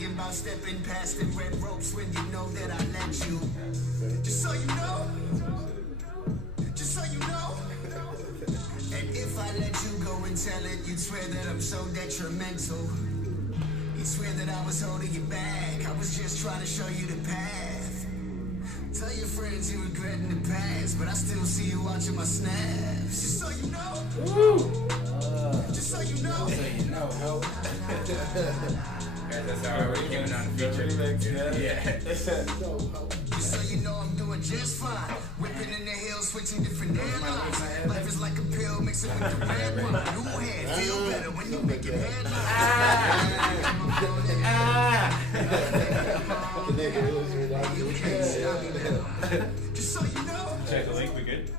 bragging about stepping past the red ropes when you know that I let you. Just so you know. Just so you know. And if I let you go and tell it, you'd swear that I'm so detrimental. You'd swear that I was holding you back. I was just trying to show you the path. Tell your friends you're regretting the past, but I still see you watching my snaps. Just so you know. Woo. Just so you know. So you know, help. That's already given on the feature. Yeah. Just so you know, I'm doing just fine. Whipping in the hills, switching different airlines. Life is like a pill, mix it with the red wine. New head, feel better when you make it headlines. You can't stop me now. Just so you know. Check the link, we good?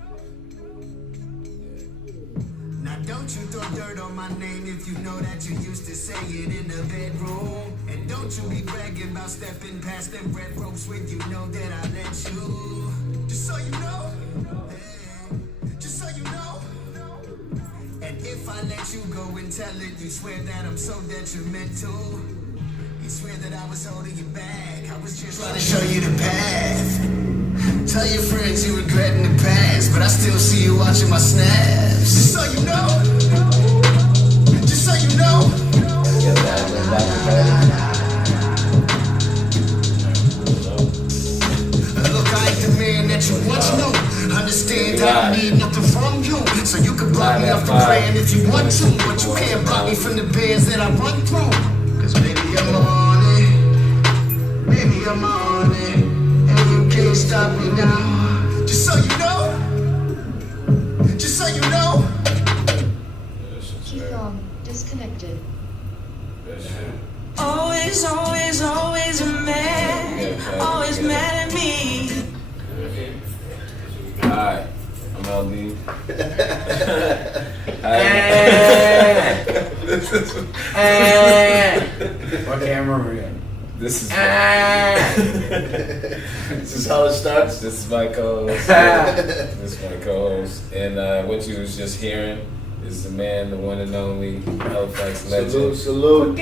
Now don't you throw dirt on my name if you know that you used to say it in the bedroom. And don't you be bragging about stepping past them red ropes when you know that I let you. Just so you know. Hey, just so you know. And if I let you go and tell it, you swear that I'm so detrimental. You swear that I was holding you back. I was just trying to show you the path. Tell your friends you're regretting the past, but I still see you watching my snaps. Just so you know. Just so you know. Look, I ain't the man that you once knew. Understand I don't need nothing from you. So you can block me off the brand if you want to, but you can't block me from the bears that I run through. Cause baby, I'm on it. Baby, I'm on it. Can't stop me now. Just so you know. Just so you know. Keith disconnected. Always, always, always mad. Always mad at me. Hi, I'm Aldean. What camera are we on? This is This is how it starts. this is my co-host. This is my co-host, and what you was just hearing is the man, the one and only Halifax legend, Salute.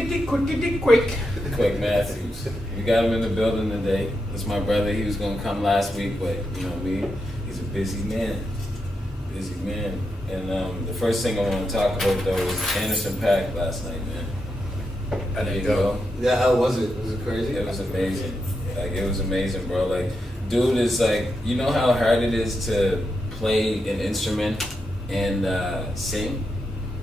Quake. Quake Matthews. We got him in the building today. That's my brother. He was gonna come last week, but you know me, he's a busy man. Busy man. And the first thing I want to talk about though is Anderson .Paak last night, man. How did it go? Yeah, how was it? Was it crazy? It was amazing. Like, it was amazing, bro. Like, dude is like, you know how hard it is to play an instrument and sing?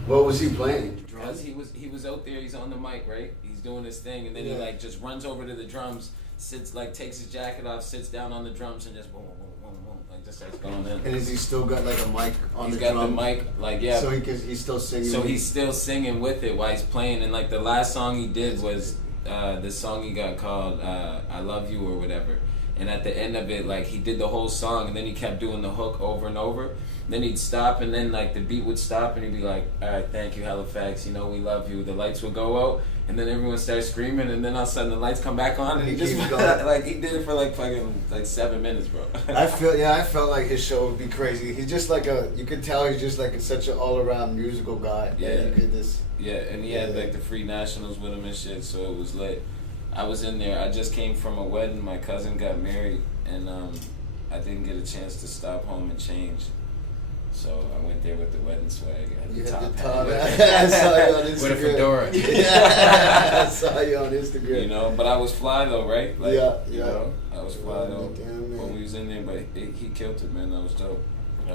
What was he playing? Because he was out there, he's on the mic, right? He's doing his thing, and then he like just runs over to the drums, sits, like takes his jacket off, sits down on the drums, and just boom, boom, boom, boom, like just starts going in. And is he still got like a mic on He's the got drum? the mic, like, yeah. So he's still singing. So he's still singing with it while he's playing, and like the last song he did was this song he got called "I Love You" or whatever. And at the end of it, like, he did the whole song, and then he kept doing the hook over and over. Then he'd stop, and then like the beat would stop, and he'd be like, "All right, thank you, Halifax. You know we love you." The lights would go out, and then everyone starts screaming, and then all of a sudden the lights come back on, and he just keeps going. like he did it for like fucking like 7 minutes, bro. I felt like his show would be crazy. He's just like you could tell he's just like such an all around musical guy. Yeah. You could just. Yeah, and he had like the free nationals with him and shit, so it was lit. I was in there. I just came from a wedding. My cousin got married, and I didn't get a chance to stop home and change. So I went there with the wedding swag. I had You the had top the hat. top. I saw you on Instagram. With a fedora. Yeah, I saw you on Instagram. You know, but I was fly though, right? Like, Yeah. You know, I was fly though Damn, man. when we was in there, but he killed it, man. That was dope.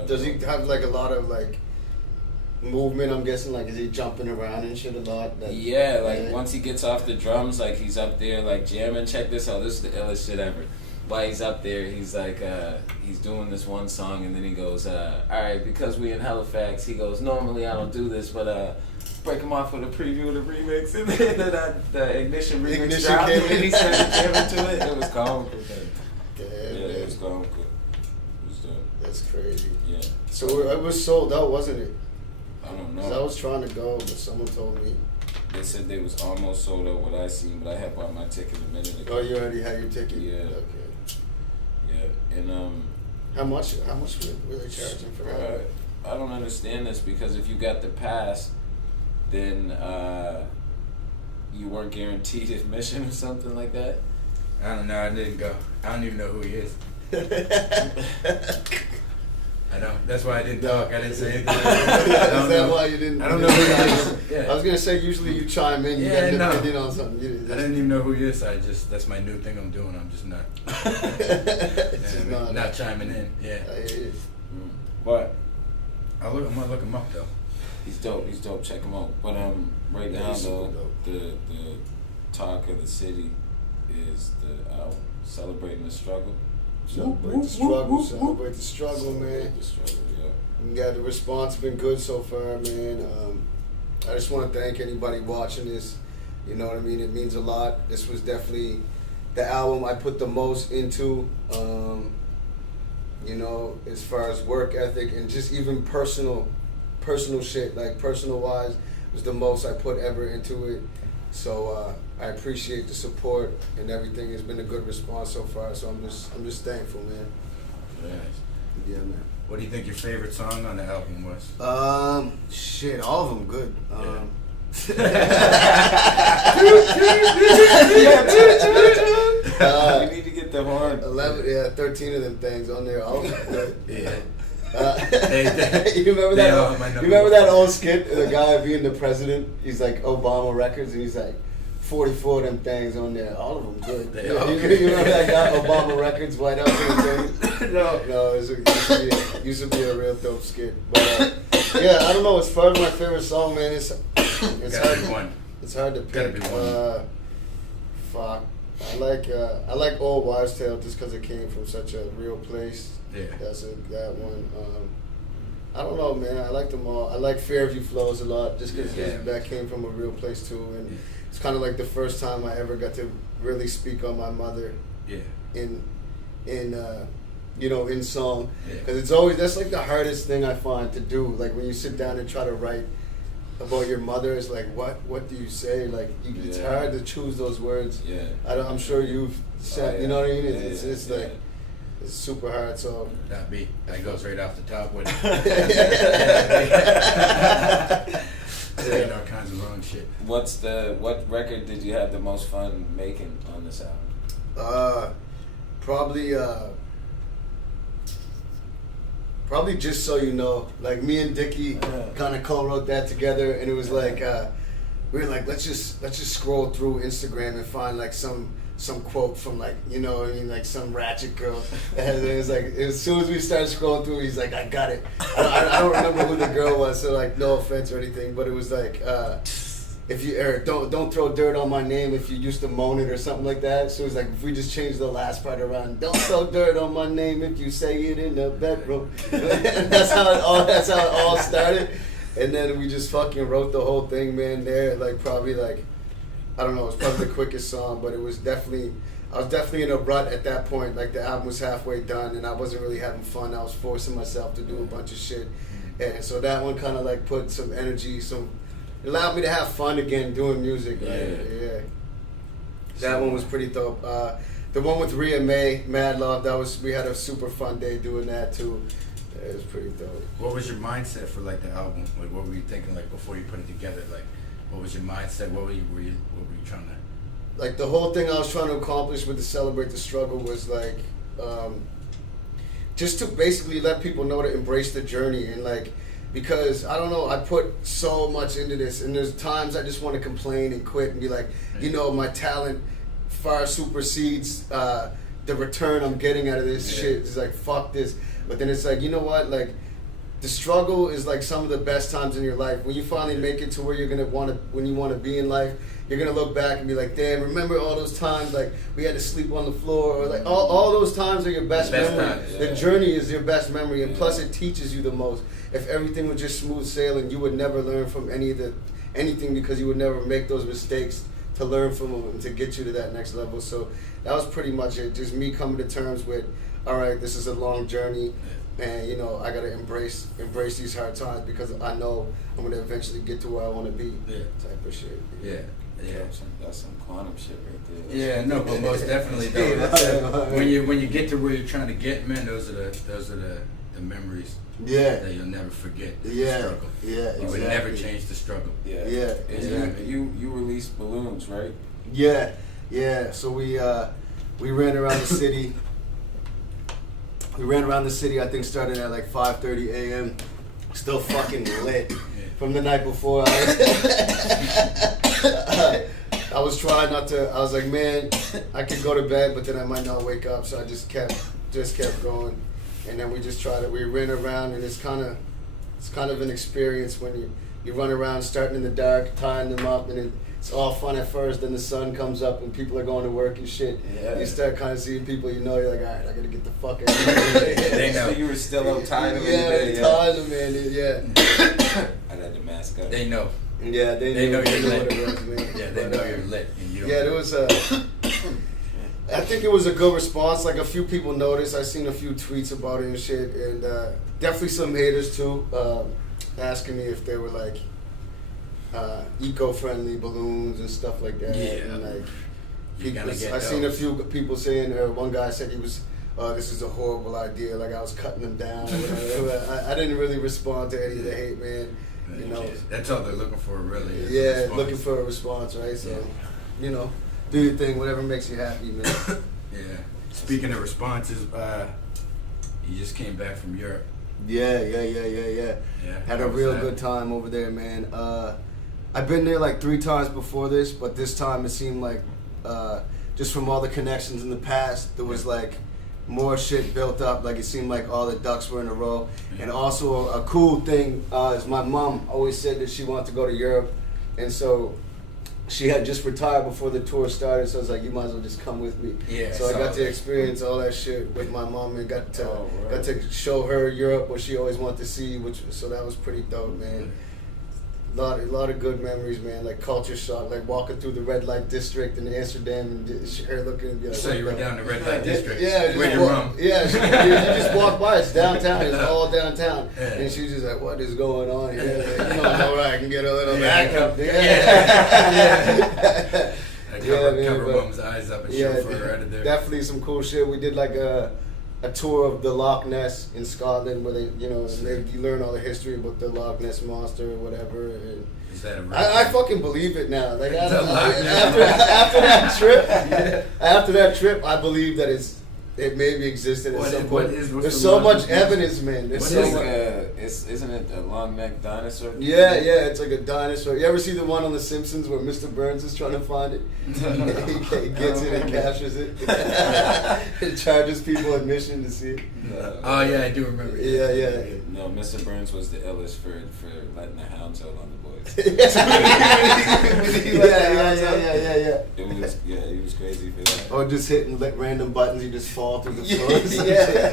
Does he have like a lot of like movement? I'm guessing, like, is he jumping around and shit a lot? Yeah, like once he gets off the drums, like he's up there like jamming. Check this out. This is the illest shit ever. While he's up there, he's like, he's doing this one song, and then he goes, all right, because we in Halifax, he goes, normally I don't do this, but break him off with a preview of the remix, and then the Ignition remix Ignition dropped, came and in. he started jamming to it. It was comical. Damn, Yeah, man. it was comical. It was dope. That's crazy. Yeah. So it was sold out, wasn't it? I don't Because I know. was trying to go, but someone told me. They said they was almost sold out what I seen, but I had bought my ticket a minute ago. Oh, you already had your ticket? Yeah. Okay. Yeah, and How much were they charging for that? I don't understand this, because if you got the pass, then you weren't guaranteed admission or something like that? I don't know. I didn't go. I don't even know who he is. I don't. That's why I didn't talk. I didn't say anything. Is that why you didn't? I don't know who he is. I was gonna say usually you chime in. You got an opinion on something. I didn't even know who he is. That's my new thing I'm doing. I'm just not. Not chiming in. Yeah. I hear you. But I'm gonna look him up though. he's dope. He's dope. Check him out. But right now though, the talk of the city is the album Celebrating the Struggle. Celebrate the struggle. Celebrate the struggle, man. The struggle, yeah. Yeah, the response has been good so far, man. I just want to thank anybody watching this. You know what I mean? It means a lot. This was definitely the album I put the most into. You know, as far as work ethic and just even personal shit, like personal wise, was the most I put ever into it. So I appreciate the support and everything. It's been a good response so far. So I'm just thankful, man. Nice. Yeah, man. What do you think your favorite song on the album was? Shit, all of them good. We need to get the horn. 13 of them things on there. All of them good. Yeah. You remember that? You remember that old skit? The guy being the president. He's like Obama Records, and he's like 44 of them things on there. All of them good. You remember that guy Obama Records, White House Entertainment? No, it used to be a real dope skit. But yeah, I don't know. As far as my favorite song, man, it's hard. It's hard to pick. Gotta be one. Fuck. I like Old Wives' Tale just because it came from such a real place. Yeah. That one. I don't know, man. I like them all. I like Fairview Flows a lot just because that came from a real place too, and it's kind of like the first time I ever got to really speak on my mother. Yeah. In song, Yeah. because it's always that's like the hardest thing I find to do. Like when you sit down and try to write about your mother, it's like what do you say? Like it's hard to choose those words. Yeah. I'm sure you've said, you know what I mean? It's Yeah. like it's super hard. So Not me. That goes right off the top with saying all kinds of wrong shit. What record did you have the most fun making on this album? Probably Just So You Know. Like me and Dickie kind of co-wrote that together, and it was like we were like let's just scroll through Instagram and find like some quote from like like some ratchet girl. And it was like as soon as we started scrolling through, he's like, I got it. I don't remember who the girl was, so like no offense or anything, but it was like if you don't throw dirt on my name if you used to moan it or something like that. So it's like if we just change the last part around, don't throw dirt on my name if you say it in the bedroom. And that's how it all started. And then we just fucking wrote the whole thing, man. There, like probably like I don't know, it was probably the quickest song, but I was definitely in a rut at that point. Like the album was halfway done, and I wasn't really having fun. I was forcing myself to do a bunch of shit, and so that one kind of like put some energy, it allowed me to have fun again doing music. Yeah. That one was pretty dope. The one with Rhea May, Mad Love, we had a super fun day doing that too. It was pretty dope. What was your mindset for like the album? Like, what were you thinking like before you put it together? Like, what was your mindset? What were you trying to? Like the whole thing I was trying to accomplish with the Celebrate the Struggle was like, just to basically let people know to embrace the journey and like. Because, I don't know, I put so much into this, and there's times I just want to complain and quit and be like, my talent far supersedes the return I'm getting out of this shit. It's like, fuck this. But then it's like, you know what, like, the struggle is like some of the best times in your life. When you finally make it to where you're gonna when you want to be in life, you're gonna look back and be like, damn, remember all those times like we had to sleep on the floor, or like all those times are your best memory. Times, The journey is your best memory, and plus it teaches you the most. If everything was just smooth sailing, you would never learn from anything because you would never make those mistakes to learn from them and to get you to that next level. So that was pretty much it. Just me coming to terms with, all right, this is a long journey. And I gotta embrace these hard times because I know I'm gonna eventually get to where I want to be. Type of shit. Yeah. That's some quantum shit right there. Yeah, no, but most definitely though. When you get to where you're trying to get, man, those are the the memories Yeah. that you'll never forget. The Yeah. struggle. Yeah. You Exactly. would never change the struggle. Yeah. Yeah. And Exactly. you released Balloons, right? Yeah. Yeah. So we ran around the city. We ran around the city. I think starting at like 5:30 a.m. Still fucking lit from the night before. I was trying not to. I was like, man, I could go to bed, but then I might not wake up. So I just kept going, and then we just tried it. We ran around, and it's kind of an experience when you run around, starting in the dark, tying them up, and it's all fun at first. Then the sun comes up, and people are going to work and shit. Yeah. You start kind of seeing people, you're like, all right, I gotta get the fuck out of here. They know. So you were still up tied them in Yeah, bed, tied them, man. Yeah. I had to mask up. They know. Yeah, They know you're lit. what it was, man. Yeah, they But, know you're lit. And you don't Yeah, there was a. I think it was a good response. Like a few people noticed. I seen a few tweets about it and shit, and definitely some haters too, asking me if they were like eco-friendly balloons and stuff like that. Yeah. And, like, You're gonna get I seen a those. few people saying. One guy said he was. This is a horrible idea. Like I was cutting them down. Or whatever. I didn't really respond to any of the hate, man. You know. That's all they're looking for, really. Is a Yeah, response. looking for a response, right? So, you know, do your thing, whatever makes you happy, man. Yeah. Speaking of responses, you just came back from Europe. Yeah. Yeah. Had a How was real that? good time over there, man. I've been there like 3 times before this, but this time it seemed like, just from all the connections in the past, there was like more shit built up. Like it seemed like all the ducks were in a row. And also a cool thing is my mom always said that she wanted to go to Europe, and so she had just retired before the tour started. So I was like, you might as well just come with me. Yeah, So I so- got to experience all that shit with my mom and got to right. got to show her Europe, what she always wanted to see. So that was pretty dope, man. A lot of good memories, man. Like culture shock, like walking through the red light district in Amsterdam and her looking and be like, So you were down the red light district. Yeah, Where just your walk, mom? yeah. You just walk by. It's downtown. It's all downtown. Yeah. And she's just like, "What is going on here? Like, you don't know where I can get a little Yeah. back up there." I Yeah, cover, man, cover but- mom's eyes up and Yeah, chauffeur her out of there. definitely some cool shit. We did like a tour of the Loch Ness in Scotland, where you learn all the history about the Loch Ness monster or whatever. And Is that a real I thing? fucking believe it now. Like The Loch Ness after that trip, I believe that it maybe existed at What some is- point. what is- what's There's the so Loch much Ness? evidence, man. There's What so is much. Isn't it a long necked dinosaur? Yeah, it's like a dinosaur. You ever see the one on The Simpsons where Mr. Burns is trying to find it? He gets it and captures it. It charges people admission to see it. Oh yeah, I do remember. Yeah. No, Mr. Burns was the illest for letting the hounds out on the boys. Yeah. He was crazy for that. Or just hitting random buttons, you just fall through the floor.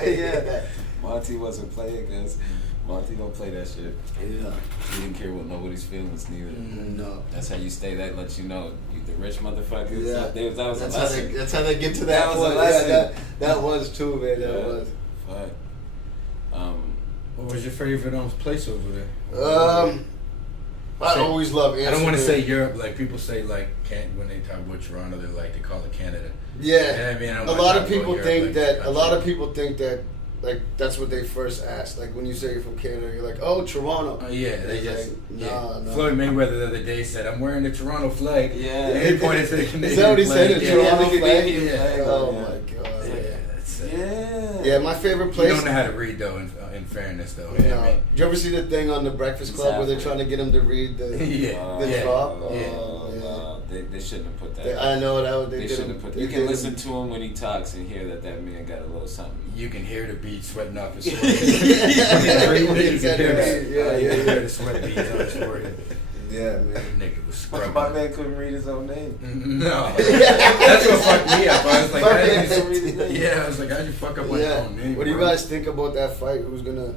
Yeah. Monty wasn't playing because Monty don't play that shit. Yeah. He didn't care what nobody's feelings neither. No. That's how you stay. That lets you know you the rich motherfuckers. Yeah. That was That's a lesson. that's how they get to That that, was a point. lesson. Yeah, that was too, man. That Yeah. was. Fuck. What was your favorite place over there? I always love Amsterdam. I don't want to say Europe. Like people say, like when they talk about Toronto, they call it Canada. Yeah. I mean, I don't a wanna lot talk of people about think Europe, that. like, A lot of people think that. Like that's what they first ask. Like when you say you're from Canada, you're like, "Oh, Toronto." Oh yeah, they It's just like, nah. Floyd Mayweather the other day said, "I'm wearing the Toronto flag." Yeah. And he pointed to the Canadian Is that what he flag. said? The Yeah. Toronto the flag? Canadian Yeah. flag. Oh Yeah. my god. Yeah, that's it. Yeah. Yeah, my favorite You place. don't know how to read though. In fairness, though. You know what I No. mean? Did you ever see the thing on the Breakfast Club where they're Exactly. trying to get him to read the Yeah. the Yeah. drop? Yeah. Oh, yeah. They shouldn't have put that. I know that They did shouldn't him- have put. they You did can him- listen to him when he talks and hear that man got a little something. You can hear the beat sweating off his forehead. Yeah. You can hear Yeah. you can hear the sweat beads on his forehead. Yeah, man. That nigga was scrubbing. My man couldn't read his own name. No, that's what fucked me up. I was like, Fuck how it. did you- yeah, I was like, how'd you fuck up on your Yeah. own name? What do you bro? guys think about that fight? Who's gonna?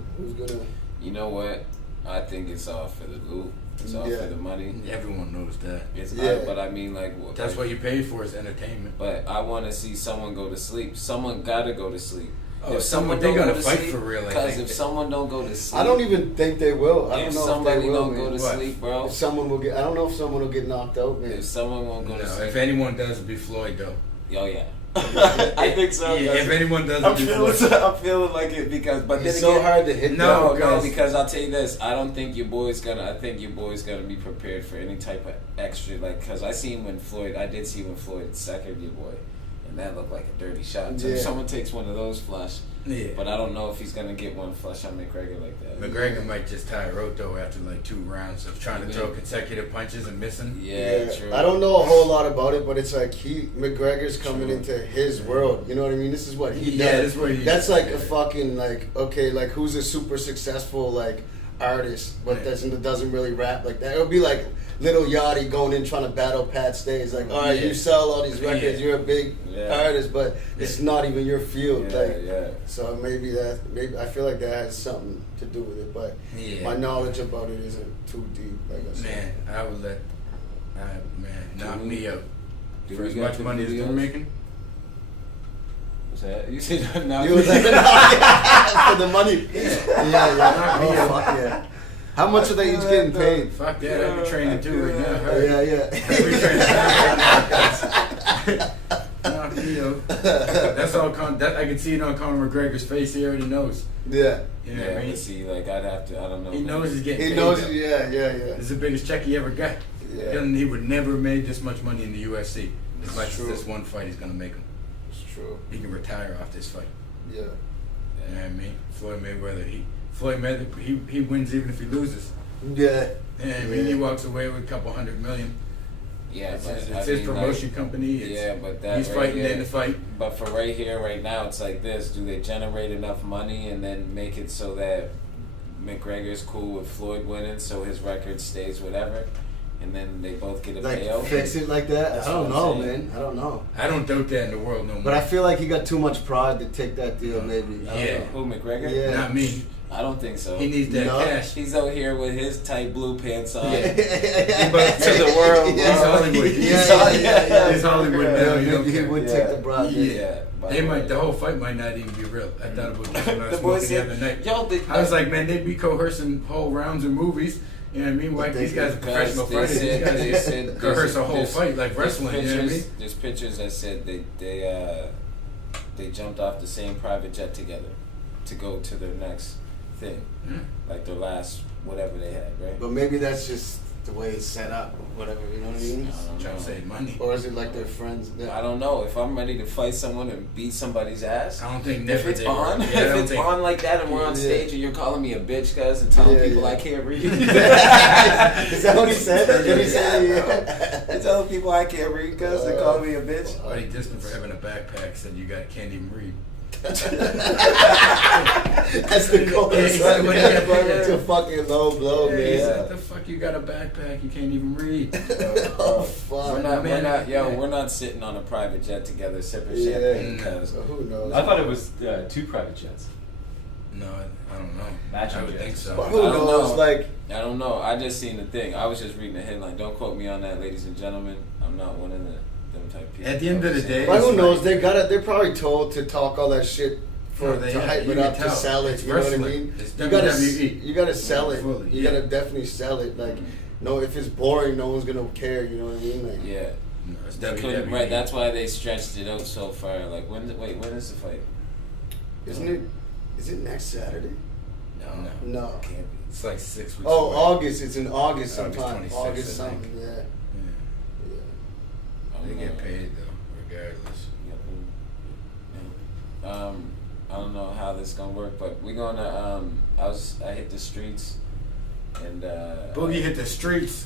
You know what? I think it's all for the loot. It's all Yeah. for the money. Everyone knows that. It's Yeah. but I mean, like, That's what you pay for is entertainment. But I want to see someone go to sleep. Someone gotta go to sleep. Oh, they're gonna fight for real. I Because think. if someone don't go to sleep, I don't even think they will. I if don't know if somebody they will. don't go man. to What? sleep, bro. If someone will get. I don't know if someone will get knocked out, man. If someone won't go to No, sleep, if anyone does, it'll be Floyd though. oh yeah, I think so. Yeah, if anyone does I'm it feeling, before. I'm feeling like it because, but It's then so again, hard to hit. No, that. no, because I'll tell you this. I don't think your boy's gonna. I think your boy's gonna be prepared for any type of extra. Like, because I seen when Floyd. I did see when Floyd seconded your boy, and that looked like a dirty shot. So Yeah. if someone takes one of those flush, Yeah. but I don't know if he's gonna get one flush on McGregor like that. McGregor might just tie a rope though after like 2 rounds of trying to Yeah. throw consecutive punches and missing. Yeah, true. I don't know a whole lot about it, but it's like McGregor's coming into his world. You know what I mean? This is what he does. Yeah, this is what he That's does. like a fucking like okay, like who's a super successful like artist, but Yeah. doesn't really rap like that. It would be like Lil Yachty going in trying to battle Pat Stay. It's like, all right, Yeah. you sell all these records, Yeah. you're a big Yeah. artist, but it's not even your field. Yeah, like, yeah. so maybe I feel like that has something to do with it, but Yeah. my knowledge about it isn't too deep. Like I said. Man, I would let knock we- me out. do For we as got much the money as they're videos? making. What's that? You said now. You was like, for the money. Yeah. Knock me Oh, out. fuck yeah. How much are they each getting paid? Fuck that, I'd be training too right now. Oh, yeah. I'd be training knock me out. That's all. That I can see it on Conor McGregor's face. He already knows. Yeah. You know Yeah, what I but mean? see, like I'd have to. I don't know. He man. knows he's getting He paid. knows. though. Yeah. It's the biggest check he ever got. Yeah. He would never have made this much money in the UFC. As much as true. this one fight he's gonna make him. It's true. He can retire off this fight. Yeah. You know what I mean? Floyd Mayweather, he wins even if he loses. Yeah. You know what I mean? He walks away with a couple $100 million. Yeah, It's but his, I it's his mean, promotion like, company. It's, yeah, but that he's right fighting here- in the fight. But for right here, right now, it's like this: do they generate enough money and then make it so that McGregor's cool with Floyd winning, so his record stays whatever, and then they both get a Like payout? fix it like that. That's I don't what know, I'm saying. man. I don't know. I don't doubt that in the world no more. But I feel like he got too much pride to take that deal. Maybe. I don't Yeah. know. Who, McGregor? Yeah. Not me. I don't think so. He needs that No. cash. He's out here with his tight blue pants on. Yeah. To the world, Yeah. He's Hollywood. Yeah. He's Hollywood now. Yeah, You don't he care. would Yeah. take the broad. Yeah. By They the might. way. The whole fight might not even be real. I thought about this when I was The boy smoking the said, other night. "Yo, I was like, man, they'd be coercing whole rounds of movies. You know what I mean? Why these guys are professional they fighters? said, These they guys said coerce a whole there's- fight like wrestling. You know what I mean? There's pictures that said they jumped off the same private jet together to go to their next thing, like their last whatever they had, right? But maybe that's just the way it's set up, or whatever. You know what I mean? I don't Trying know. to save money. Or is it like their friends? I don't know. If I'm ready to fight someone and beat somebody's ass, I don't think if never it's they on, were. Yeah, I if don't it's think- on like that, and we're on Yeah. stage and you're calling me a bitch, cuz, and telling Yeah, people yeah. I can't read. Is that what he said? Did he say? Yeah. Telling people I can't read, cuz they're calling me a bitch. Buddy Disney for having a backpack said you can't even read. That's the goal. Yeah, he said, what do you got, brother? It's a fucking low blow, Yeah, he man. said, the fuck you got a backpack, you can't even read. Oh fuck. We're not sitting on a private jet together sipping Yeah. champagne, cuz. So who knows? I thought it was 2 private jets. No, I don't know. Matching I would jets. think so. But who I don't knows? know. Like, I don't know. I just seen the thing. I was just reading the headline. Don't quote me on that, ladies and gentlemen. I'm not one of them type people. At the end of the day, but who it's knows? like- They're probably told to talk all that shit No, to hype you it can up to tell. sell it. It's You know what I wrestling. mean? It's You gotta WWE. you gotta sell it. Fully, You yeah. gotta definitely sell it. Like, no, if it's boring, no one's gonna care. You know what I mean? Like, Yeah. No, it's They WWE. couldn't, right, that's why they stretched it out so far. Like, when is the fight? isn't it? Is it next Saturday? No. No. It can't be. It's like 6 weeks Oh, away. August. It's in August August sometime. 26th, August I think. something. Yeah. Yeah. I They don't get know. paid though, regardless. I don't know how this is gonna work, but we're gonna. I hit the streets, and Boogie hit the streets.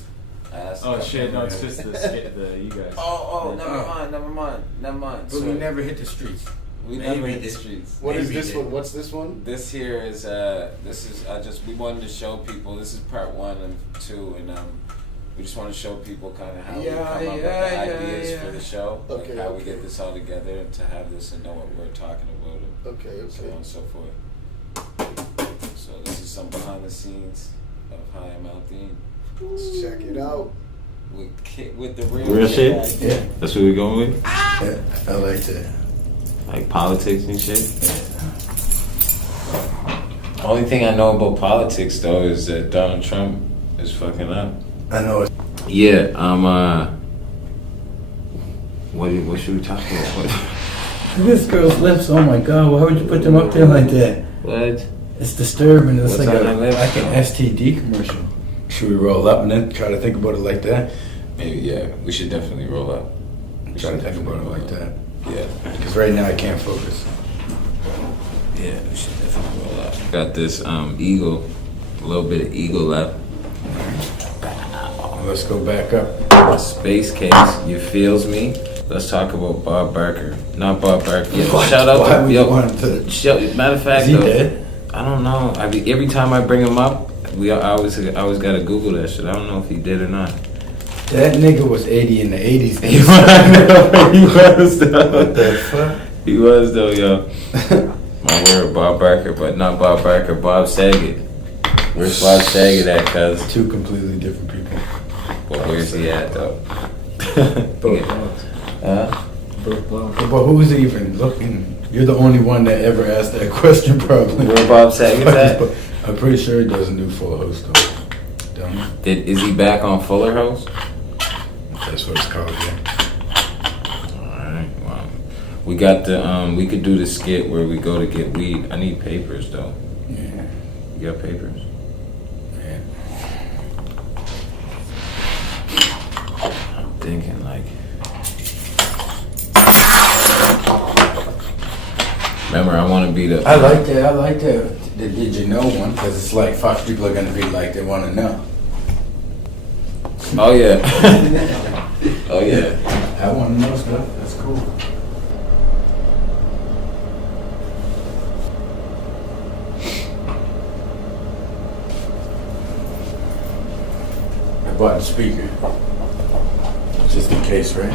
I asked Oh a shit! No, couple it's of- just the you guys. Oh, Oh. never mind. Boogie Sorry. never hit the streets. We Maybe never hit the did. streets. What is Maybe this they- one? What's this one? This here is we wanted to show people. This is part 1 and 2, and we just want to show people kind of how we come up with the ideas for the show, Okay, like how we okay. get this all together, and to have this and know what we're talking about, and Okay. so Okay. on and so forth. So this is some behind the scenes of Hi, I'm Aldean Let's check it out. with the real, Real shit? Yeah. That's what we're going with? Yeah, I like that. Like politics and shit? Only thing I know about politics though is that Donald Trump is fucking up. I know it. Yeah, what should we talk about? This girl's lips, oh my god, why would you put them up there like that? What? It's disturbing. It's What's like on her lips, like an though? STD commercial. Should we roll up and then try to think about it like that? Maybe, yeah. We should definitely roll up. Try to think about it like that. Yeah. Because right now I can't focus. Yeah, we should definitely roll up. Got this eagle, a little bit of eagle left. Let's go back up. A space case, you feels me? Let's talk about Bob Barker. Not Bob Barker. Yeah, What? shout out Why to would you want him to? Matter of fact, Is he though, dead? I don't know. I mean, every time I bring him up, I always gotta Google that shit. I don't know if he did or not. That nigga was 80 in the 80s. He was though. What the fuck? He was though, yo. My word, Bob Barker, but not Bob Barker. Bob Saget. Where's Bob Saget at, cuz? Two completely different people. But where's he at though? But who's even looking? You're the only one that ever asked that question, probably. Where Bob Saget's at? I'm pretty sure he doesn't do Full House though. Don't he? Is he back on Fuller House? That's what it's called, yeah. Alright, well. We got the we could do the skit where we go to get weed. I need papers though. Yeah. You got papers? Yeah. I'm thinking like. Remember, I want to be the. I like that. The Did You Know one, because it's like, fuck, people are going to be like, they want to know. Oh yeah. Oh yeah. I want to know stuff. That's cool. I bought a speaker. Just in case, right?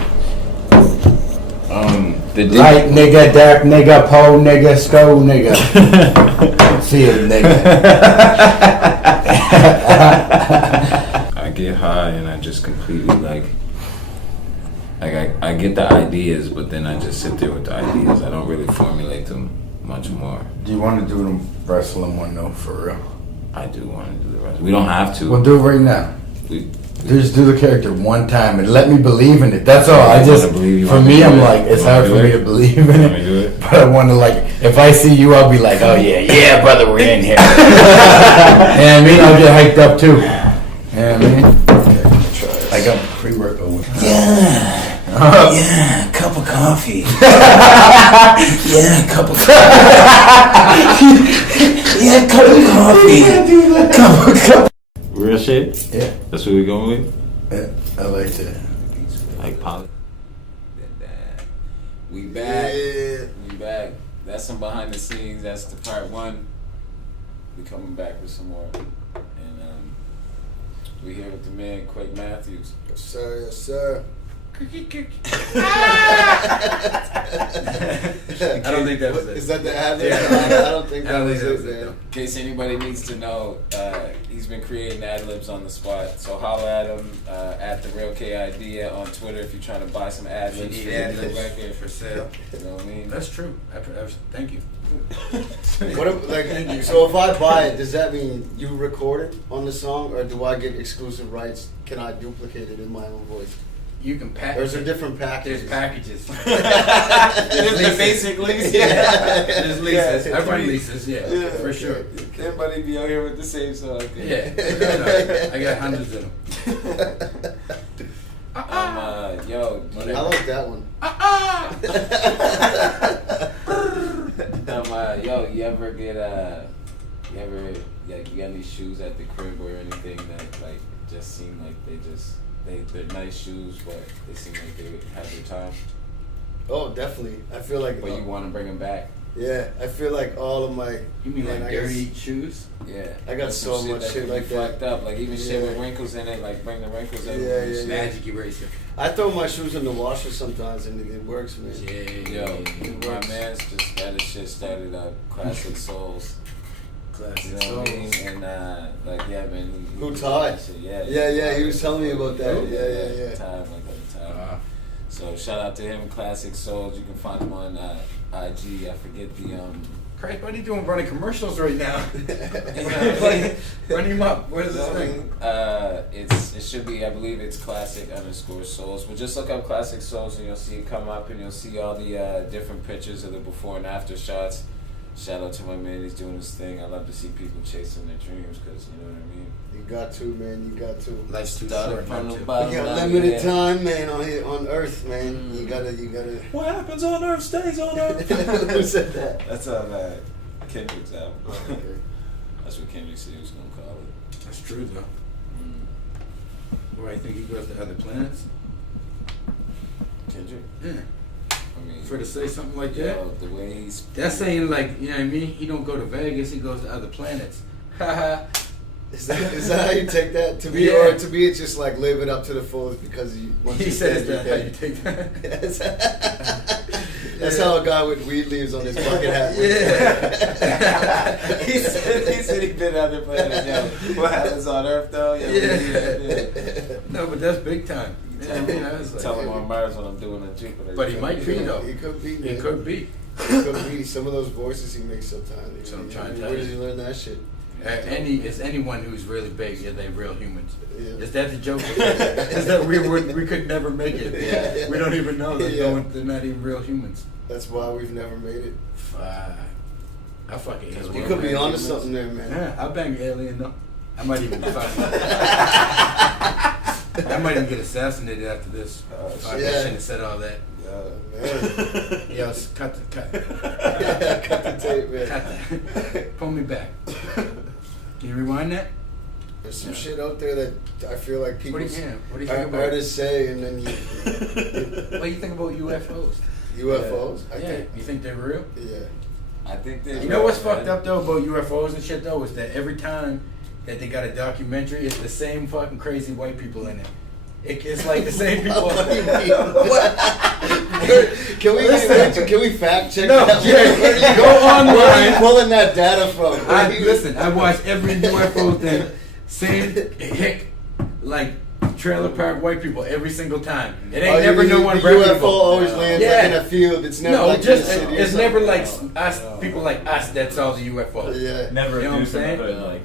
Light nigga, dark nigga, pole nigga, skull nigga. See it, nigga. I get high and I just completely like I get the ideas, but then I just sit there with the ideas. I don't really formulate them much more. Do you want to do the wrestling one though, for real? I do want to do the rest. We don't have to. We'll do it right now. We Just do the character one time and let me believe in it. That's all. I I just, wanna believe you. for Want me, me to I'm do it? like, it's You wanna hard do for me it? to believe in You want me to it. do it? But I want to like, if I see you, I'll be like, oh yeah, brother, we're in here. And I mean, I'll get hyped up too. Yeah, I mean, I got pre-workout. Yeah, cup of coffee. Yeah, cup of coffee. Yeah, cup of coffee. Cup. Real shit? Yeah, That's what we going with? yeah, I like that. Like poly. We back. Yeah. We back. That's some behind the scenes. That's the part one. We coming back with some more. And we here with the man Quake Matthews. Yes, sir. Yes, sir. I don't think that was it. Is that the ad lib? Yeah. I don't think that was it, man. In case anybody needs to know, he's been creating ad libs on the spot. So holla at him at the Real K Idea on Twitter if you're trying to buy some ad libs for your new record. for sale. You know what I mean? That's true. Thank you. What if, like, so if I buy it, does that mean you record it on the song, or do I get exclusive rights? Can I duplicate it in my own voice? You can package. There's a different package. There's packages. There's basic lease. Yeah. There's leases. Yeah. I run leases. Yeah, for sure. Everybody be out here with the same song. Yeah. I got hundreds of them. Yo, I like that one. yo, you ever get you got any shoes at the crib or anything that like just seem like they're nice shoes, but they seem like they have their time, Oh, definitely. I feel like. but you want to bring them back? Yeah, I feel like all of my. You mean man, like I got dirty shoes? Yeah, I got There's so some much shit can like be that. fucked up, like even shit Yeah. with wrinkles in it, like bring the wrinkles in. Yeah, yeah, yeah. Magic eraser. I throw my shoes in the washer sometimes and it works, man. Yo, my man's just got his shit started up. Classic Souls. Classic You know what I mean? souls. And like yeah, man. Who Todd? Yeah, Yeah, he was telling me about that. Yeah. Time, like at the time. So So shout out to him, Classic Souls. You can find him on IG. I forget the Christ, what are you doing running commercials right now? Yeah. Run him up. What is this thing? It should be, I believe it's classic_souls. But just look up Classic Souls and you'll see it come up, and you'll see all the different pictures of the before and after shots. Shout out to my man, he's doing his thing. I love to see people chasing their dreams, because you know what I mean. You got to, man. You got to. Life's too Started short from not the to. bottom. You got now limited you're there. time, man, on Earth, man. You gotta. What happens on Earth stays on Earth. Who said that? That's on Kendrick's album. Okay. That's what Kendrick said he was gonna call it. That's true, though. Why, you think he goes to other planets? Kendrick? Yeah. I mean, For to say something like that? yo, the way he's That's saying, like, you know what I mean? He don't go to Vegas, he goes to other planets. Haha. Is that how you take that? To me, Yeah. or to me, it's just like live it up to the fullest because you. Once He you're says dead, that. you're How you dead. take that? That's how a guy with weed leaves on his bucket hat. Yeah. he said he been other planets. Yo, what happens on Earth though? Yo, Yeah. No, but that's big time. You know what I mean? I was like, Tell him on Mars what I'm doing on Jupiter. But he might be, though. He could be. It Man. could be. He could be. Some of those voices he makes sometimes. So I'm trying to Where tell did you. you learn that shit? Is anyone who's really big, are they real humans? Yeah. Is that the joke? Is that we could never make it? Yeah. We don't even know that Yeah. they're not even real humans. That's why we've never made it. Fuck. I fucking Because alien. You could be man, onto humans. something there, man. Yeah, I bang alien though. I might even I might even get assassinated after this. Oh, If I shit. shouldn't have said all that. Man. Yo, cut. Cut the tape, man. Cut that. Pull me back. Can you rewind that? There's some shit out there that I feel like people What do you think about? artists say, and then What do you think about UFOs? UFOs. I Yeah, think. you think they're real? Yeah. I think that You know what's fucked up though about UFOs and shit though is that every time that they got a documentary, it's the same fucking crazy white people in it. It's like the same people. What do you mean? Can we fact check No, that? yeah, Where go Where are you online. pulling that data from? Listen, I watch every UFO thing. Same hick, like trailer park white people every single time. It ain't never no one the reputable. UFO always lands like in a field. It's never No, like just in a city or it's never something. like us, people like us that saw the UFO. Yeah. Never You know what I'm abused in the saying? hood, like.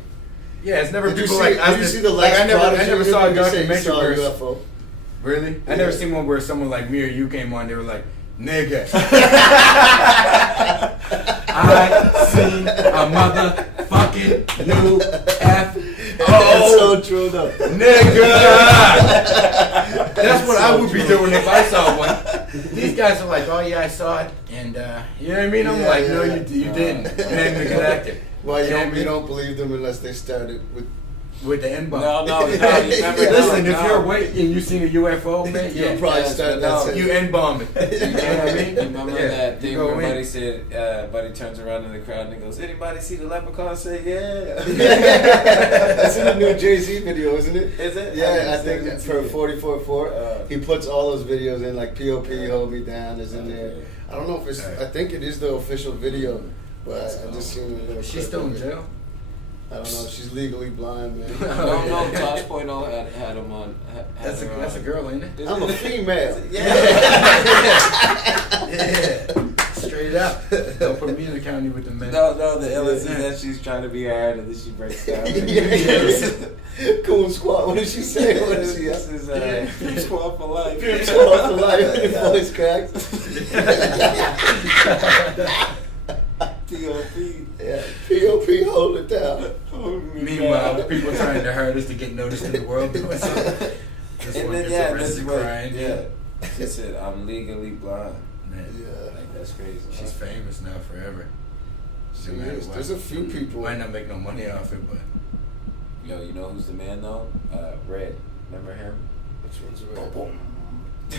Yeah, it's never Did you people see, like us. did you that- see the like, last I never Prodigy saw a video? You say you documentary saw a where UFO. Really? I never seen one where someone like me or you came on. They were like, "Nigga, I seen a motherfucking UFO." That's so true though. Nigga! That's what I would be doing if I saw one. These guys are like, "Oh yeah, I saw it," and you know what I mean? I'm Yeah, like, "No, yeah. you didn't." You ain't a good actor. Well, You know what I mean? you don't believe them unless they started with. With the N bomb. No, you never Listen, know. if you're white and you seen a UFO, man, You'll yeah, probably yes, start but that no. sentence. you N bomb it. You know what I mean? You remember Yeah, that thing you go where in. Buddy said, Buddy turns around in the crowd and he goes, "Anybody see the leprechaun?" Say, "Yeah." That's in the new Jay-Z video, isn't it? Is it? Yeah, I didn't think see for it. 44.4, he puts all those videos in, like P.O.P. Hold Me Down is in there. I don't know if it's, I think it is the official video, but I just seen a little She's clip still of in it. jail. I don't know, she's legally blind, man. No, Tosh Point had him on. That's a girl, ain't it? I'm a female. Yeah. Yeah, straight up. Don't put me in the county with the men. No, the illness is that she's trying to be hard and then she breaks down. Yes. Coon Squad, what did she say? What did she This is Coon Squad for life. Coon Squad for life, and your voice cracks. P.O.P. Yeah, P.O.P. hold it down. Meanwhile, people trying their hardest to get noticed in the world doing something. This And one then, gets this is arrested what, crying. she said, "I'm legally blind." Man, Yeah. Like, that's crazy. she's famous now forever. She No matter is. what. There's a few people. Might not make no money off it, but Yo, you know who's the man though? Red. Remember him? Which one's red? You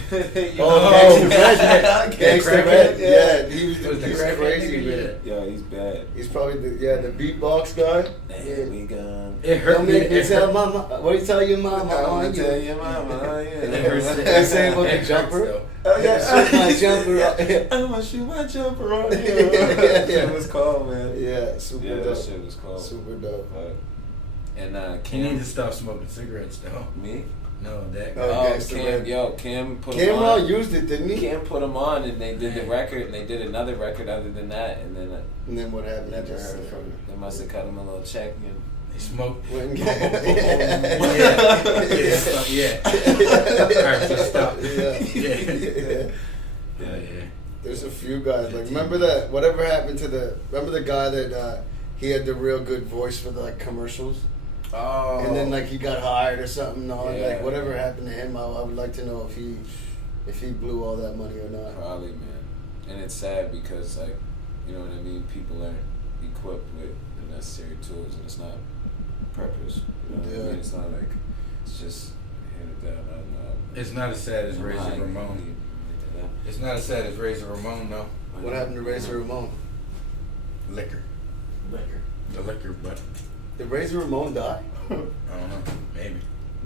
Oh, know- Gangsta Red. Gangsta Crackhead? Red. Yeah, Was he's the crackhead crazy. nigga? Man. Yo, he's bad. He's probably the beatbox guy. There we go. it hurt Don't me. make me It tell hurt, mama. What do you tell your mama? I'm on gonna you? tell your mama. Oh, it yeah. hurts. That same with the It hurts, jumper? though. Oh, yeah. Shoot my jumper. I'm gonna shoot my jumper on you. Yeah. That shit was cold, man. Yeah, super Yeah, that dope. shit was cold. Super dope. And You need Cam, to stop smoking cigarettes, though. me? No, that guy. Oh, Oh, Gangsta Cam, Red. yo, Cam put him Cameron on. used it, didn't he? Cam put him on, and they did the record, and they did another record other than that, and then And then what happened? never Just, heard from him. They must have cut him a little check. And He smoked. went and Alright, just stop. Yeah. Yeah. There's a few guys like remember that whatever happened to the guy that he had the real good voice for the like commercials Oh. and then like he got hired or something. No, Yeah. like whatever happened to him, I would like to know if he blew all that money or not. probably, man. And it's sad because, like, you know what I mean? People aren't equipped with the necessary tools, and it's not purpose. You know what I Yeah. mean? It's not like it's just handed down. I don't know. It's not as sad as I'm Razor high. Ramon. It's not as sad as Razor Ramon, though. What happened to Razor Ramon? Liquor. The liquor, but Did Razor Ramon die? I don't know. Maybe.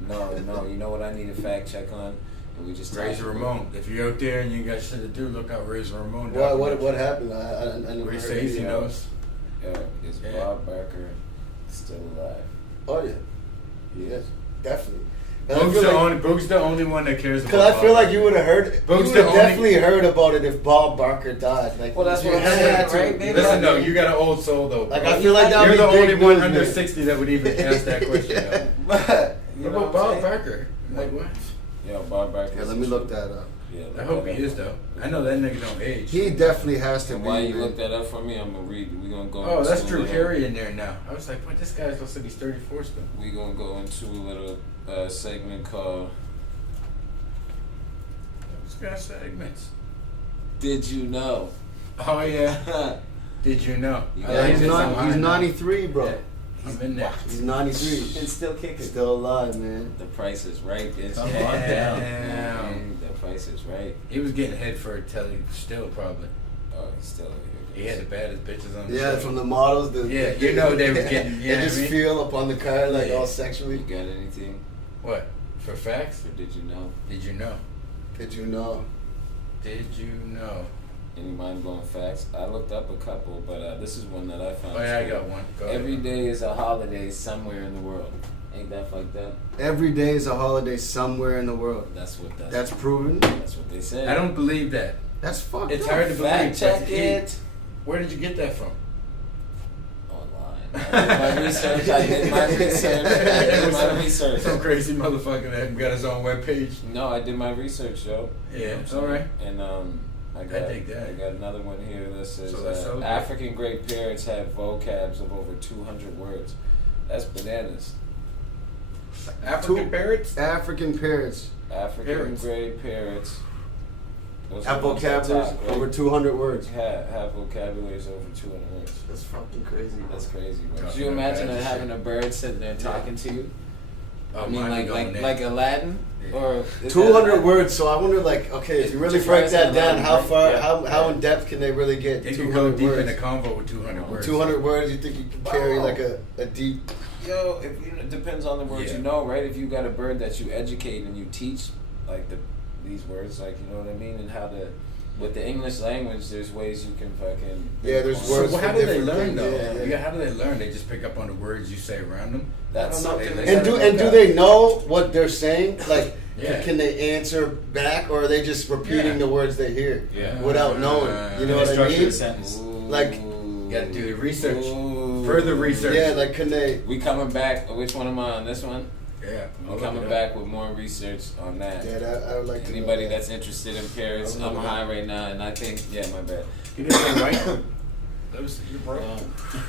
No. You know what I need a fact check on? And we just Razor talked Ramon. If you're out there and you got shit to do, look out Razor Ramon. What happened? I never He heard says he anything. knows. Is Yeah. Bob Barker still alive? Oh yeah, Yes. definitely. Boog's the only one that cares about Because I feel Bob like you would have heard. You Boog's would the have only- definitely heard about it if Bob Barker died. Like, Well, that's you what I'm had saying, to. right? Maybe Listen, not- no, you got an old soul though. Like bro. I feel like that You're would the be only big one news, under man. 60 that would even ask that question. Yo. What What about Bob Barker? Like what? Yo, Bob Barker. Yeah, let me look that up. Yeah, I hope he is though. I know that nigga don't age. He definitely has to And be. while you man. look that up for me, I'm gonna read. We gonna go. Oh, into that's a Drew little- Carey in there now. I was like, what? This guy's looks like he's 34 still. We gonna go into a little segment called This guy's segments. "Did You Know?" Oh yeah. Did you know? You I got like it. this on He's mine now. 93, bro. Yeah, I'm in there. He's 93. It's still kicking. Still alive, man. The Price is Right, bitch. Come on down. Damn. The Price is Right. He was getting head for a telly still probably. Oh, he's still here. He had the baddest bitches on the Yeah, show. from the models. Yeah, you know they was getting- They you know just what I mean? feel up on the car like Yeah. all You sexually. got anything? What? For facts? Or did you know? Did you know? Did you know? Did you know? Any mind-blowing facts? I looked up a couple, but this is one that I found. Oh yeah, I got one. Go Every ahead. day is a holiday somewhere in the world. Ain't that fucked up? Every day is a holiday somewhere in the world. That's what That's proven. that's what they said. I don't believe that. That's fucked It's up. hard to believe. Fact check but it. Where did you get that from? Online. I did my research. I did my research. Some crazy motherfucker that got his own webpage. No, I did my research, yo. Yeah, it's alright. And I got dig that. I got another one here that says So that's so good. African great parrots have vocabs of over 200 words. That's bananas. African parrots? African parrots African Parrots. great parrots. Those have are the ones at vocabularies top, right? over 200 words. Have vocabularies over 200 words. That's fucking crazy. That's crazy, bro. Could Talking you imagine about having shit. a bird sitting there talking to you? Oh, I mean, mine be going like there. Aladdin, Yeah. or is 200 that- words. So I wonder, like, okay, if you really Different break as that in down, Aladdin, how right? far, Yeah. how in depth can they really get? They can 200 go deep words. in a convo with 200 words. 200 words. You think you can carry like a deep? Yo, if it depends on the words Yeah. you know, right? If you got a bird that you educate and you teach, like these words, like you know what I mean, and how to. With the English language, there's ways you can fucking. Yeah, there's So words. how for do they different learn things, though? yeah. How do they learn? They just pick up on the words you say around them. That's I don't know. something. They- And do they know what they're saying? Like, Yeah. can they answer back, or are they just repeating Yeah. the words they hear Yeah. without knowing? You know what I Structure mean? the sentence. Like- Ooh. Gotta do the research. Ooh. Further research. Yeah, like can they? We coming back. Which one am I on? This one. Yeah. We coming back with more research on that. Yeah, that, I would like to. Anybody know that. that's interested in parrots, I I'm don't know. high right now, and I think, yeah, my bad. Get it right. Let me see you, bro.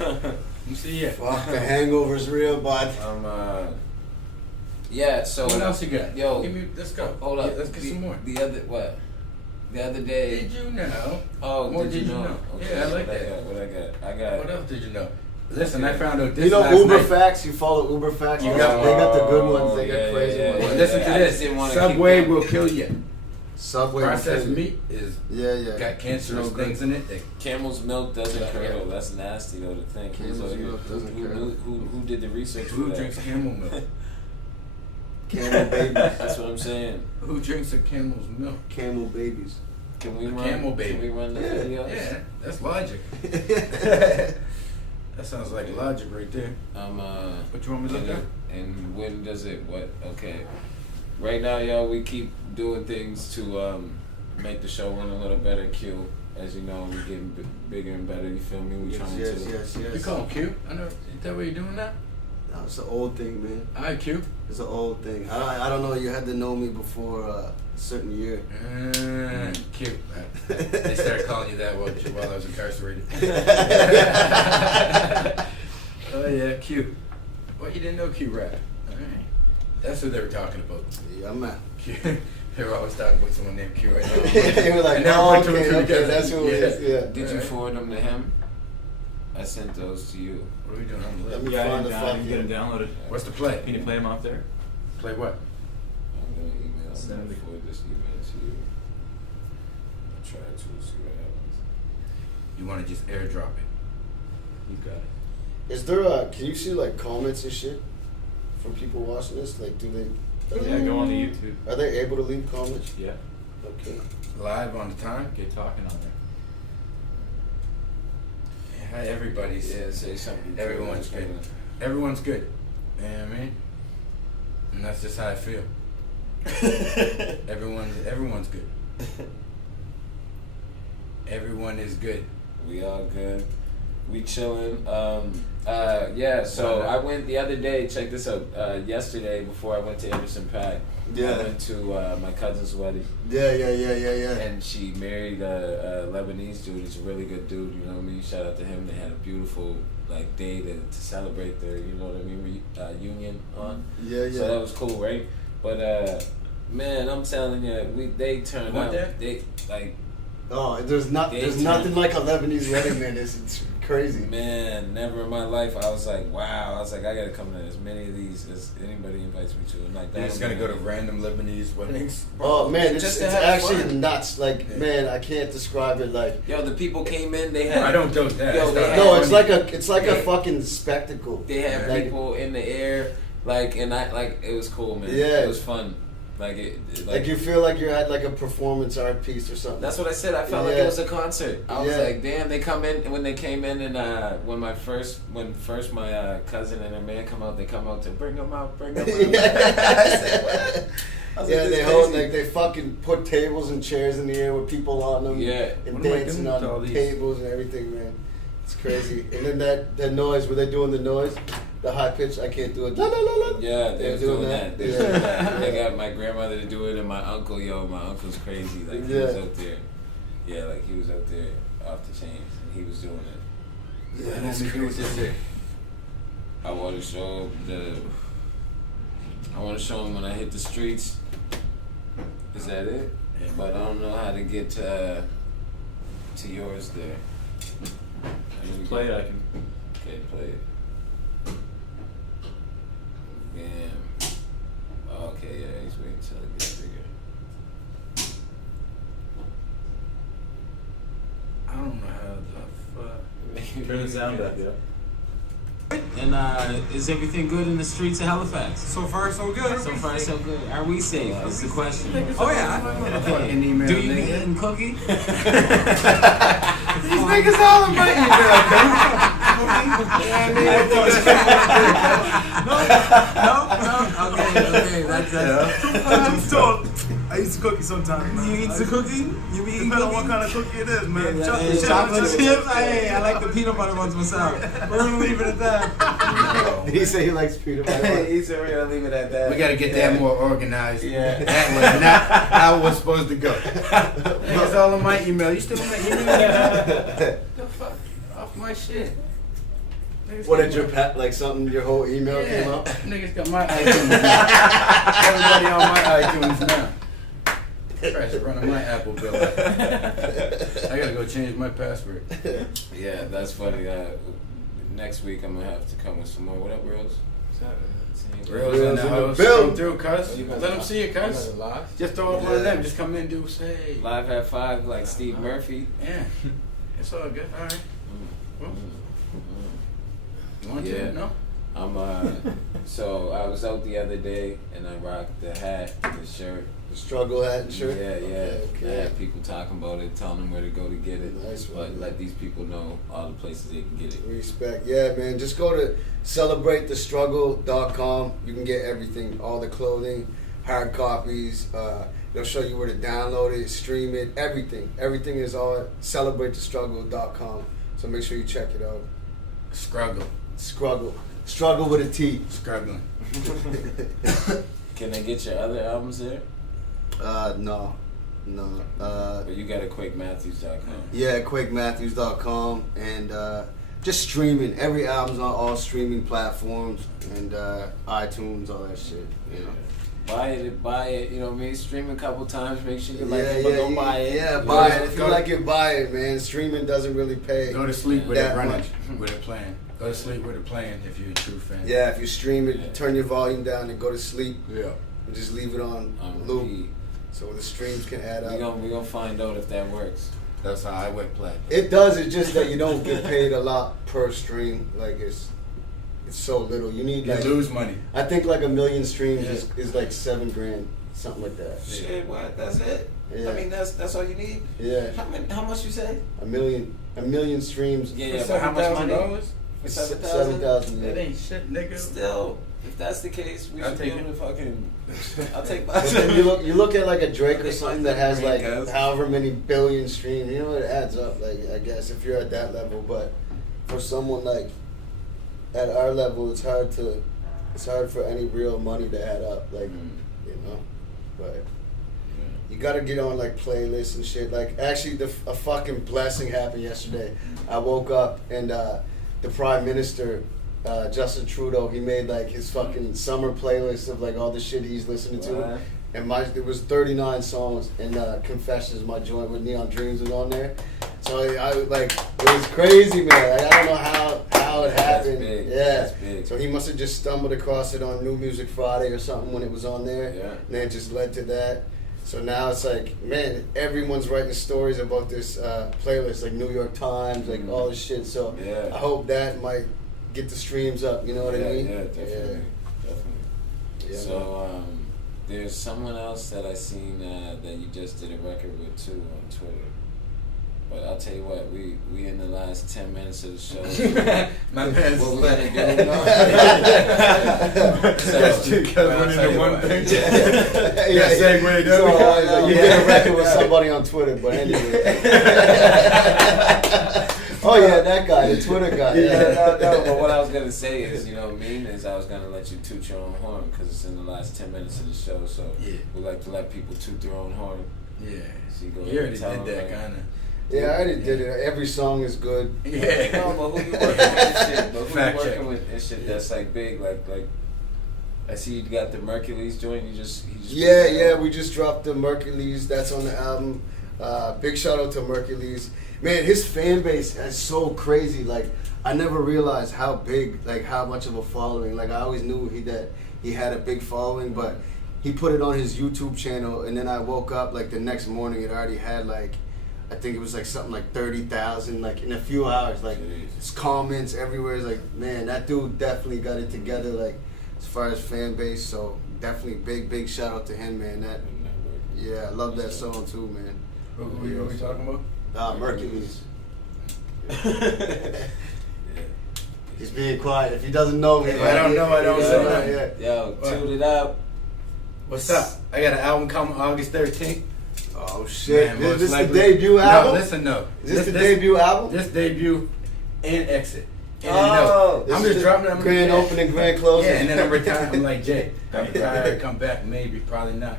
Let me see ya. Fuck, the hangover's real, bud. Yeah. So What else you got? Yo, Give me. Let's go. hold up. Yeah, let's get some more. The other what? The other day. Did you know? Oh, More did you know? Okay, Yeah, I like what that. What I got? I got. What else did you know? Listen, I found out this You know last Uber night. Facts? You follow Uber Facts? You they got- got the good ones. They yeah, got crazy yeah, ones. Well, yeah. listen I to just this. didn't wanna Subway keep will kill you. Subway. Processed will kill you. meat is Yeah. got cancerous No good. things in it. They, Camel's milk doesn't Yeah, curdle. yeah. That's nasty though to think. Camel's So milk doesn't curdle. who did the research? who for that? drinks camel milk? Camel babies. That's what I'm saying. Who drinks a camel's milk? Camel babies. Can we A run? camel baby. Can we run the video? Yeah, that's logic. That sounds like logic right there. What you want me to look and, at? and when does it? What? Okay. right now, yo, we keep doing things to make the show run a little better. Q, as you know, we're getting bigger and better. You feel me? We trying to. You call him Q? I know. Is that what you're doing now? No, it's an old thing, man. Alright, Q. It's an old thing. I don't know. You had to know me before a certain year. Q. They started calling you that while I was incarcerated. Oh yeah, Q. Well, you didn't know Q rap. Alright. That's what they were talking about. Yeah, man. Q. They were always talking about someone named Q. I know. They were like, I never oh, put two and two okay, together. that's who it is. Yeah. Did you forward them to him? I sent those to you. What are we doing on the Let list? me find the you fucking. can get them downloaded. What's the play? Can you play them off there? Play what? I'm gonna email Send them me. before this email to you. I'll try to see what happens. You want to just airdrop it? You got it. Is there can you see like comments and shit from people watching this? Like, do they? Yeah, go on to YouTube. Are they able to leave comments? Yeah. Okay. Live on the time? Get talking on there. Yeah, everybody's. Yeah, say something. Everyone's good. Everyone's good. You know what I mean? And that's just how I feel. Everyone's good. Everyone is good. We all good. We chilling. Yeah, so I went the other day, check this out, yesterday before I went to Anderson Paak. Yeah. I went to my cousin's wedding. Yeah. And she married a Lebanese dude. He's a really good dude, you know what I mean? Shout out to him. They had a beautiful like day to celebrate their, you know what I mean, union on. Yeah. So that was cool, right? But man, I'm telling you, they turned What out. that? They like, Oh, there's nothing like a Lebanese wedding, man. It's crazy. man, never in my life I was like, wow. I was like, I gotta come to as many of these as anybody invites me to. And like, You're just gonna go to random Lebanese weddings? Oh man, Just it's to have actually fun. nuts. Like, Yeah. man, I can't describe it. Like, Yo, the people came in. They had. I don't do that. Yo, It's they not had- no, funny. it's like a fucking spectacle. They had Like, people in the air, like, and I like it was cool, man. Yeah. It was fun. Like you feel like you're at like a performance art piece or something. That's what I said. I felt like Yeah. it was a concert. I was Yeah. like, damn, they come in. When they came in, and when my cousin and her man come out, they come out to bring them out. I said, what? I was Yeah, like, they this hold crazy. like they fucking put tables and chairs in the air with people on them. Yeah. and What am I dancing doing with on all these? tables and everything, man. It's crazy. And then that noise, were they doing the noise? The high pitch, I can't do it. La, la, la, la. Yeah, they They're was doing doing that? that. They was Yeah. doing that. They got my grandmother to do it, and my uncle. Yo, my uncle's crazy. Like he was Yeah. out there. Yeah, like he was out there off the chains, and he was doing it. Yeah, What that's do you want me to do with this crazy. here? I want to show I want to show him when I hit the streets. Is that it? Yeah. But I don't know how to get to yours there. Play it, I can. Okay, play it. Damn. Oh, okay, yeah, he's waiting till it gets bigger. I don't know how the fuck. Turn the sound back up. And is everything good in the streets of Halifax? So far, so good. So far, so good. Are we safe? Is the question. Oh yeah. Fucking email Do you be nigga. eating cookie? These niggas all in my email, No. Okay. That's So, I eat some cookies sometimes. Man. You eat the cookie? You be eating Depending on what cookie? kind of cookie it is, man. Hey, chocolate chips? Hey, I like the peanut butter ones myself. We're gonna leave it at that. Did he say he likes peanut butter? He said we're gonna leave it at that. We gotta get that more organized. Yeah. That was not how it was supposed to go. It's all in my email. You still in my email? The fuck? Off my shit. Niggas What got did your my- pet like something? Your whole email came up. Niggas got my iTunes now. Everybody on my iTunes now. Christ, running my Apple bill. I gotta go change my password. Yeah, that's funny. Next week I'm gonna have to come with some more. What up, Rose? Reels in the house. bill. Come through, cuz. You gonna Let them live? see you, cuz. Just throw up one of them. Just come in and do say. Live at 5, like Steve Murphy. Yeah. It's all good. All right. Well, you want Yeah. to? No? I'm so I was out the other day and I rocked the hat, the shirt. The struggle hat and shirt. Yeah. Okay, I okay. had people talking about it, telling them where to go to get it. Nice one. But let these people know all the places they can get it. Respect. Yeah, man. Just go to celebratethestruggle.com. You can get everything, all the clothing, hard copies. They'll show you where to download it, stream it, everything. Everything is all at celebratethestruggle.com. So make sure you check it out. Struggle with a T. Struggling. Can they get your other albums there? No. But you got a QuakeMatthews.com. Yeah, QuakeMatthews.com, and just streaming. Every album's on all streaming platforms and iTunes, all that shit. You know. Buy it. You know what I mean? Stream a couple times. Make sure you like it, but go buy it. Yeah, buy it. If you like it, buy it, man. Streaming doesn't really pay. Go to sleep with it that running, much. with it playing. Go to sleep with it playing if you're a true fan. Yeah, if you stream it, turn your volume down and go to sleep. Yeah. And just leave it on loop, so the streams can add up. We're gonna find out if that works. That's how I would play. It does. It's just that you don't get paid a lot per stream. Like it's so little. You need You like lose money. I think like 1 million streams is like $7 grand, something like that. Shit, what? That's it? Yeah. I mean, that's all you need? Yeah. How much you say? 1 million streams. Yeah, but how much money? For $7,000? $7,000. That ain't shit, nigga. Still, if that's the case, we should be able to fucking. I'll take my. But then you look at like a Drake or something that has like Guys. however many billion streams. You know, it adds up. Like I guess if you're at that level, but for someone like at our level, it's hard for any real money to add up. Like you know, but you gotta get on like playlists and shit. Like actually, a fucking blessing happened yesterday. I woke up and the Prime Minister. Justin Trudeau, he made like his fucking summer playlist of like all the shit he's listening to, and there was 39 songs, and Confessions, my joint with Neon Dreams was on there. So I like it was crazy, man. Like, I don't know how it happened. That's big. Yeah, That's big. So he must have just stumbled across it on New Music Friday or something when it was on there, Yeah. and then it just led to that. So now it's like, man, everyone's writing stories about this playlist, like New York Times, like all this shit. So Yeah. I hope that might get the streams up, you know what I mean? Yeah, definitely. Yeah. So, there's someone else that I seen that you just did a record with too on Twitter. But I'll tell you what, we in the last 10 minutes of the show. My man's what we gonna do? Just because we're into one thing. Yeah, segue, so, you did a record with somebody on Twitter, but anyway. Oh yeah, that guy, the Twitter guy. No, but what I was gonna say is, you know what I mean, is I was gonna let you toot your own horn because it's in the last 10 minutes of the show, so we like to let people toot their own horn. Yeah. So you go You already tell did them, that, like, kind of. Yeah, I already did it. Every song is good. Yeah. No, but who you working with and shit? But who Fact you check. working with and shit that's like big, like I see you got the Mercules joint. He just Yeah, we just dropped the Mercules. That's on the album. Big shout out to Mercules. Man, his fan base is so crazy. Like, I never realized how big, like how much of a following. Like, I always knew that he had a big following, but he put it on his YouTube channel, and then I woke up like the next morning. It already had like, I think it was like something like 30,000, like in a few hours. Like, his comments everywhere. It's like, man, that dude definitely got it together. Like, as far as fan base, so definitely big shout out to him, man. I love that song too, man. What are we talking about? Mercules. He's being quiet. If he doesn't know me, I don't know. I don't say nothing. Yo, toot it up. What's up? I got an album coming August 13th. Oh shit! Man, Is this most the likely- debut album? No, listen, no. Is this the debut album? This debut and exit. And Oh, I'm this just is dropping the them. grand opening, grand closing. Yeah, and then I'm retired. I'm like Jay. I'm retired. Come back, maybe, probably not.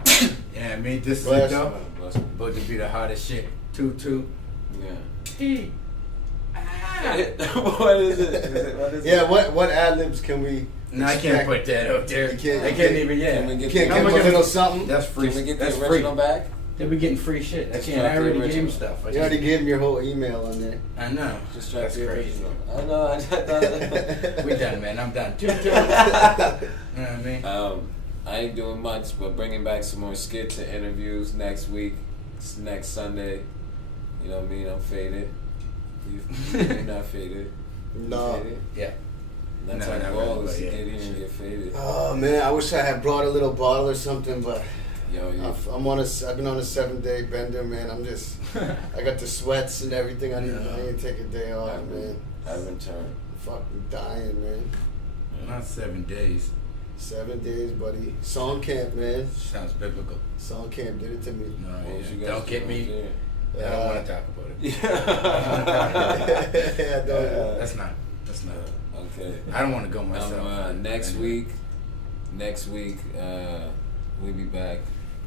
Yeah, I mean, this is Bless dope. you. About to be the hottest shit. 2-2. Yeah. What is it? What is Yeah, it? what ad libs can we? No, I can't put that out there. You can't- I can't even. Yeah, Can we get You can't the- give How him a much little of- something. that's free. Can we get That's the free. original back? They be getting free shit. I Just can't. drop I the already original. gave them stuff. You already gave him your whole email on there. I know. Just drop That's the crazy. original. I know. I thought. We done, man. I'm done. 2-2. You know what I mean? I ain't doing much, but bringing back some more skits and interviews next week, next Sunday. You know what I mean? I'm faded. You're not faded. You No. faded? Yeah. That's No, our not goal really, is to but get yeah. in and get faded. Oh man, I wish I had brought a little bottle or something, but Yo, I've been on a 7-day bender, man. I got the sweats and everything. I need to take a day off, man. I've been turned. Fucking dying, man. Not 7 days. 7 days, buddy. Song camp, man. Sounds biblical. Song camp did it to me. No, What was you guys don't get doing me. there? I don't want to talk about it. Yeah, don't. That's not. Okay. I don't want to go myself. Next week, we'll be back,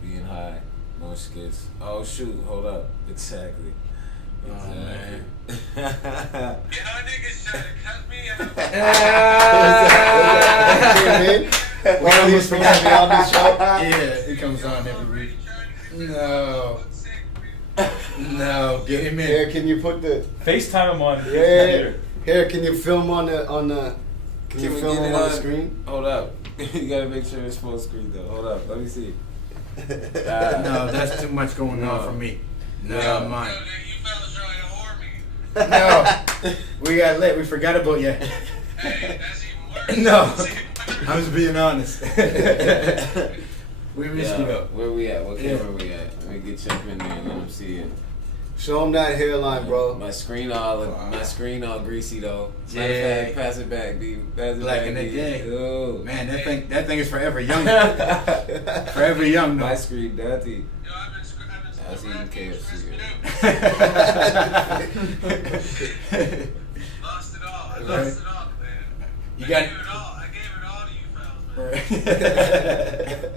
being high, more skits. Oh shoot, hold up, exactly. Oh, man. Y'all niggas trying to cut me out. One of these forgot me on this show. Yeah, it comes on every week. No. No, get him in. Here, can you put the FaceTime him on his yeah? computer. Here, can you film on the Can you we film get him it on the screen? Hold up, you gotta make sure it's full screen though. Hold up, let me see. No, that's too much going on for me. No, No. mine. You fellas trying to whore me. No, we got lit. We forgot about you. Hey, that's even worse. No. That's even worse. I'm just being honest. We miss you Yeah, though. where we at? What Yeah. camera we at? Let me get you up in there and let them see it. Show him that hairline, bro. My screen all greasy though. Matter of Yeah. fact, pass it back, B. Pass it Black back, in the B. day. Ooh. Man, that thing is forever young. Forever young, My though. screen dirty. Yo, I've been I was eating KFC. Lost it all. I Right. lost it all, man. You I got- gave it all. I gave it all to you fellas, man.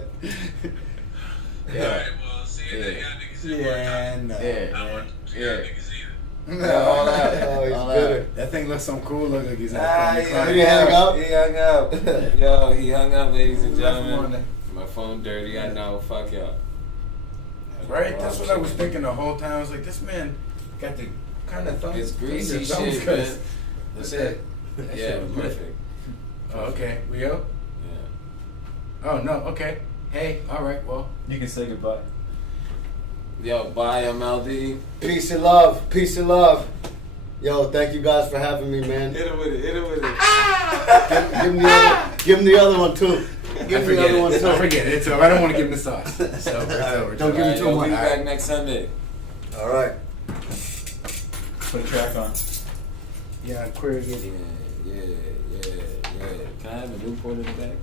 Yeah. Alright, well, see you then. Y'all niggas didn't work out. Yeah, no. Yeah. I don't want y'all Yeah. niggas either. No. All out. Oh, he's All bitter. That thing looks so cool. Look like he's Ah, in yeah, Did he hang up? He hung up. Yo, he hung up, ladies and Left him on gentlemen. there. My phone dirty. I know. Fuck y'all. Right? That's what I was thinking the whole time. I was like, this man got the kind of thumbs. It's greasy thumbs shit, cuts. man. That's That- it. That Yeah, shit was lit. perfect. Oh, okay. We out? Yeah. Oh, no. Okay. Hey, all right. Well, You can say goodbye. Yo, bye, MLD. Peace and love. Peace and love. Yo, thank you guys for having me, man. Hit him with it. Hit him with it. Give him the other one too. Give him the other one I too. forget it. It's over. I don't want to give him the sauce. It's over. It's over. Don't give him too Yo, much. Be back next Sunday. All right. Put a track on. Yeah, queer Yeah, yeah, yeah, yeah. Can I have a Newport in the back?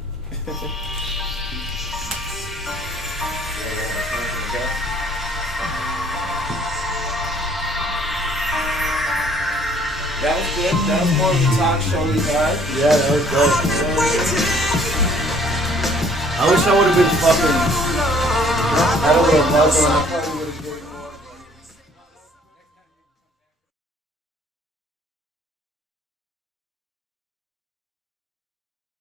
That was good. That was more of a talk show, you guys. Yeah, that was dope. I wish I would have been fucking. I don't know.